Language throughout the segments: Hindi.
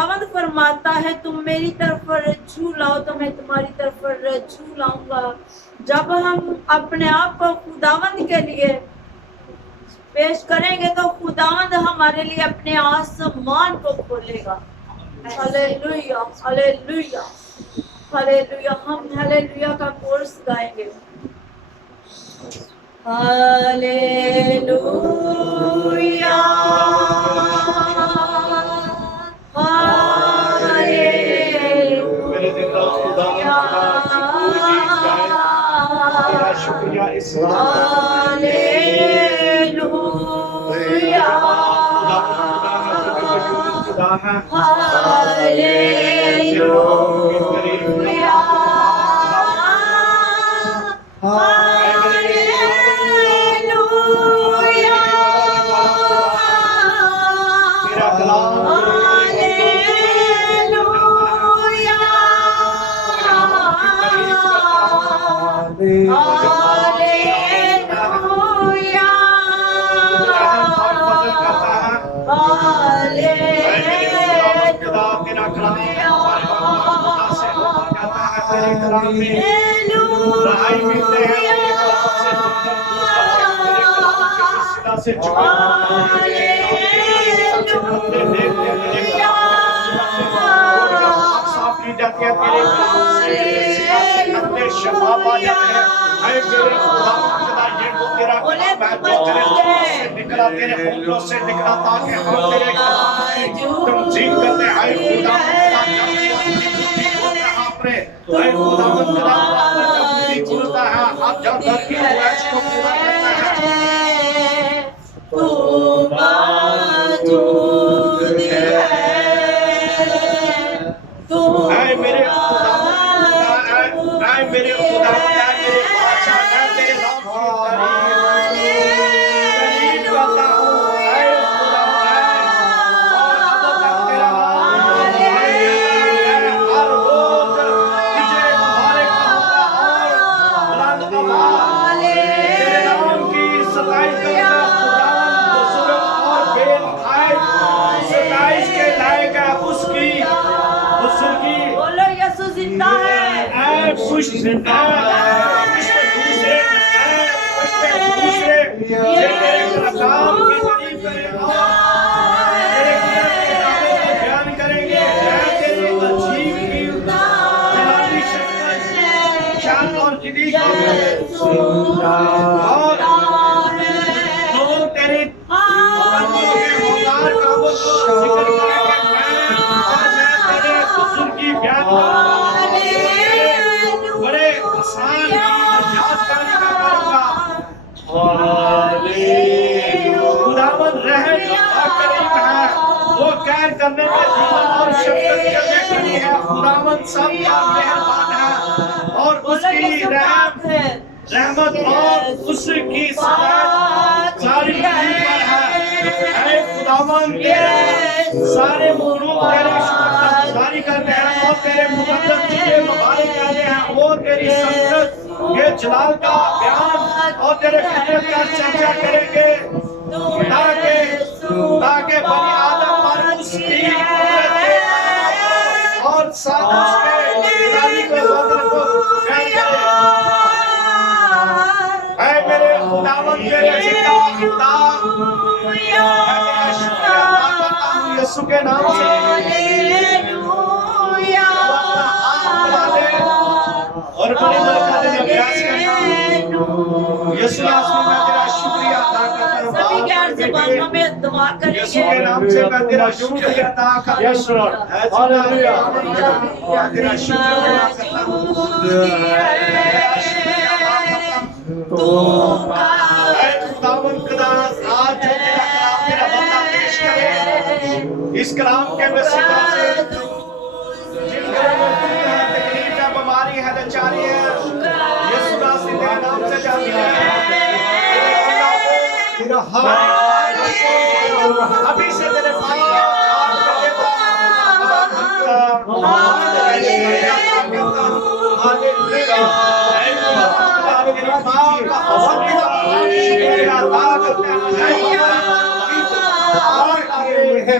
खुदावंद फरमाता है तुम मेरी तरफ रज्जू लाओ तो मैं तुम्हारी तरफ रज्जू लाऊंगा। जब हम अपने आप को खुदावंद के लिए पेश करेंगे तो खुदावंद हमारे लिए अपने आसमान को खोलेगा। Hallelujah hallelujah hallelujah. हम हालेलुया का कोर्स गाएंगे। हालेलुया हालेलुया शुक्रिया इस हालेलुया हालेलुया से साफ की जाती है तेरे शफा पा जाते हैं। मेरे खुदा ये वो तेरा से निकला तेरे होठों से निकला ताकि हम तेरे तमजीद करते हैं। खुदा आपने खुदा बोलता है आप जब दर की ख्वाहिश को पूरा करता है तू मौजूद है तू मेरे खुदा मेरे खुदा मेरे बादशाह मैं तेरे नाम जिंदा बयान करेंगे शान और जदीद और लोग तेरे होकार का वो जिक्र करेंगे मैं तेरे हुस्न की बयान खुदावन रहे करीब है वो कैद करने में जीवन और शफकत करने के लिए है। खुदावन सब मेहरबान है और उसकी रहमत और उसकी सारी पर है। खुदावन सारे मखलूक तेरे शुक्र करते हैं और तेरे मुकद्दस तुझे मुबारक कहते हैं। वो तेरी संगत ये जलाल का बयान और तेरे खिदमत का चर्चा करेंगे ताकि बनी आदम पर उसकी और साथ उसके रानी को वजन को फैल करे। ऐ मेरे खुदावंद तेरे जिंदा खुदा यीशु के नाम से और बड़ी बरकत में अभ्यास करना। यीशु में तेरा शुक्रिया अदा करता हूं। सभी ज्ञान से बातों में दुआ करेंगे। यीशु के नाम से मैं तेरा शुक्रिया अदा करता हूं। यस लॉर्ड हालेलुया तेरा शुक्रिया अदा करता हूं। तो खुदावंद खुदा आज जो तेरा कलाम तेरा बंदा पेश करे इस कलाम के वसीले से जिन घरों में दुख है तकलीफ है बीमारी है लाचारी है यीशु मसीह के नाम से जाती है तेरा अभी से तेरे भाई है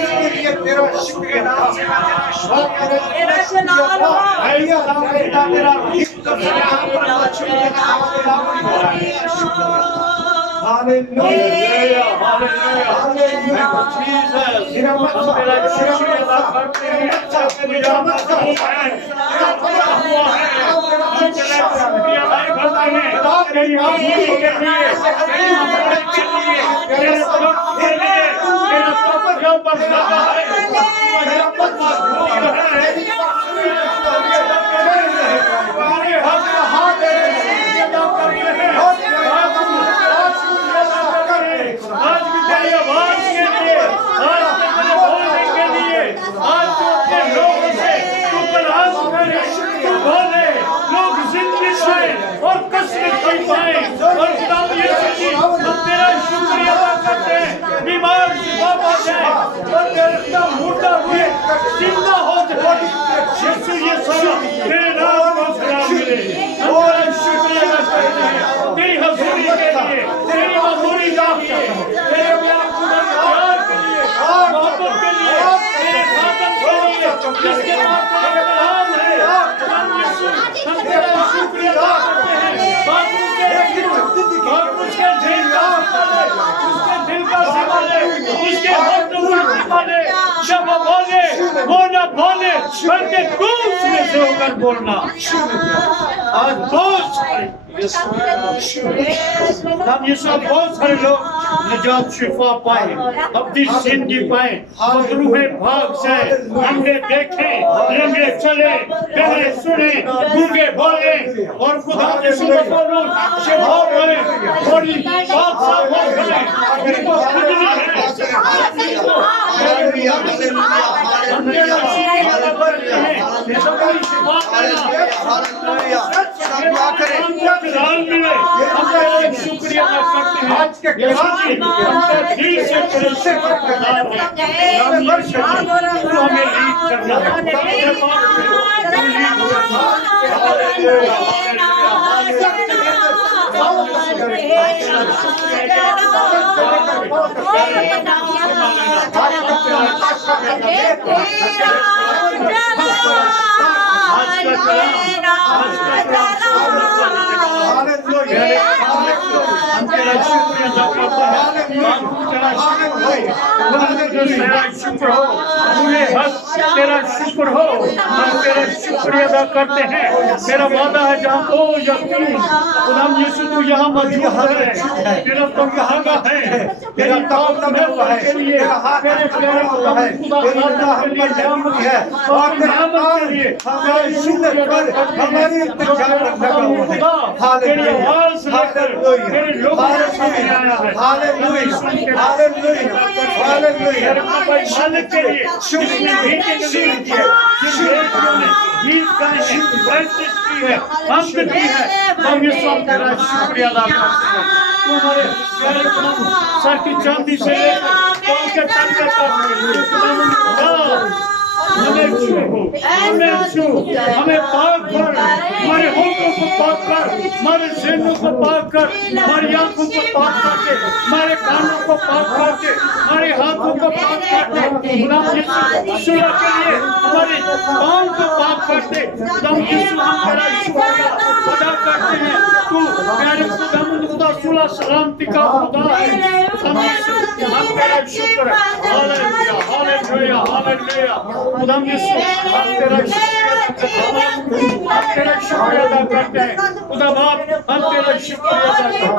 इसके लिए तेरा शुक्रिया नाम से मैं तेरा शुक्रिया तेरा जलाल हो। ऐसा नाम खुदा तेरा रूप तो यहाँ पर मौजूद है। हालेलुया हालेलुया हालेलुया जीसस तेरा हम तेरा शुक्रिया अदा करते हैं तेरा मदद है तेरा भला हुआ है हम तेरा शुक्रिया अदा करते हैं तेरी आशीष के लिए तेरी मदद के लिए तेरे दुख के लिए तेरा तोफियों पर लगा है तेरा पत्ता धूप है हमारे हक हाथ है अदा करते हैं आज भी तेरी आवाज के लिए आज तेरे बोलने के लिए आज तू अपने लोगों से तू कलाम करे तू बोले लोग जिंदगी पाए और कसरत भी पाए और खुदा यीशु जी हम तेरा शुक्रिया अदा करते हैं बीमार शिफा पा जाए और तेरा मुर्दा हुए जिंदा हो जाए यीशु ये सारा तेरे नाम को सलाम मिले हम तेरा शुक्रिया अदा करते हैं तेरी हजूरी के लिए तेरी मजदूरी के लिए तेरे प्यार प्यार के लिए मोहब्बत के लिए तेरे खातम के लिए जिसके नाम का कलाम है हम यीशु हम तेरा शुक्रिया अदा करते हैं बाबू के दिल का उसके दिल का सिमले उसके हाथ में सिमले जब वो बोले वो ना बोले बल्कि तू उसमें से होकर बोलना आज बहुत सारे हम ये सब बहुत सारे लोग निजात शिफा पाए अपनी जिंदगी पाए रूहे भाग से हमने देखे लंगे चले बहरे सुने गूंगे बोले और खुदा के सुबह बोलो शिफा पाए बड़ी बात साफ हो गए इनको खुदनी है हम तेरा शुक्रिया अदा करते हैं सबकी शिफा हम तेरा शुक्रिया अदा करते हैं आज के कलाम हम दिल से तेरे से हमें लीड करना हम तेरा शुक्रिया अदा करते हैं तेरा शुक्र हो मुझे हक तेरा शुक्र हो हम तेरा शुक्रिया अदा करते हैं तेरा वादा है जहाँ को यकीन खुदाम यीशु तू यहाँ मौजूद है तेरा तो यहाँ का है तेरा ताक़त में है तेरा हाथ तेरे प्यारे खुदा है तेरी नाम पर जामत है और तेरा नाम हमारे शुक्र पर हमारी इंतजार लगा हुआ है हालेलुया तेरे लोगों के सामने आया है हालेलुया हालेलुया हालेलुया मालिक के लिए शुक्रिया गीत किया गीत गाए हैं प्रैक्टिस की है अंक दी है हम ये सब तेरा शुक्रिया अदा करते हैं तुम्हारे प्यारे खुदा सर की चांदी से लेकर पांव के तल तक हमें छू हमें पाक कर हमारे होठों को पाक कर हमारे सीनों को पाक कर हमारी आंखों को पाक करके हमारे कानों को पाक करके हमारे हाथों को पाक करके खुदा यीशु के लिए हमारे पाँव को पाक करते खुदा यीशु हम तेरा शुक्रिया अदा करते हैं तू प्यारे खुदा सुला सलामती का खुदा है हम तेरा शुक्र हालेलुया हालेलुया हालेलुया खुदा यीशु हम तेरा शुक्रिया अदा करते हैं खुदा बाप हम तेरा शुक्रिया अदा करते हैं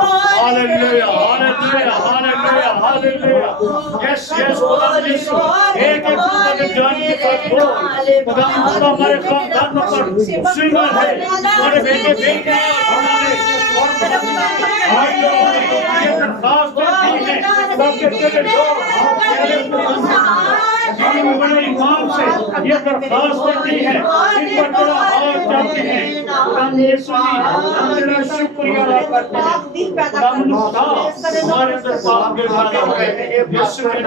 hallelujah hallelujah hallelujah hallelujah yes yes खुदा यीशु एक एक खुदा के जान के साथ बोल खुदा हमारे खानदानों पर सिमर है हमारे बेटे बेटियां हमारे भाई लोग ये खास बात नहीं है सबके तेरे लोग बड़े ईमान से ये दरखास्त करती है इन पर तेरा हाथ चाहते हैं हम यीशु जी हम तेरा शुक्रिया अदा करते हैं हम हमारे अंदर पाप के कारण यीशु के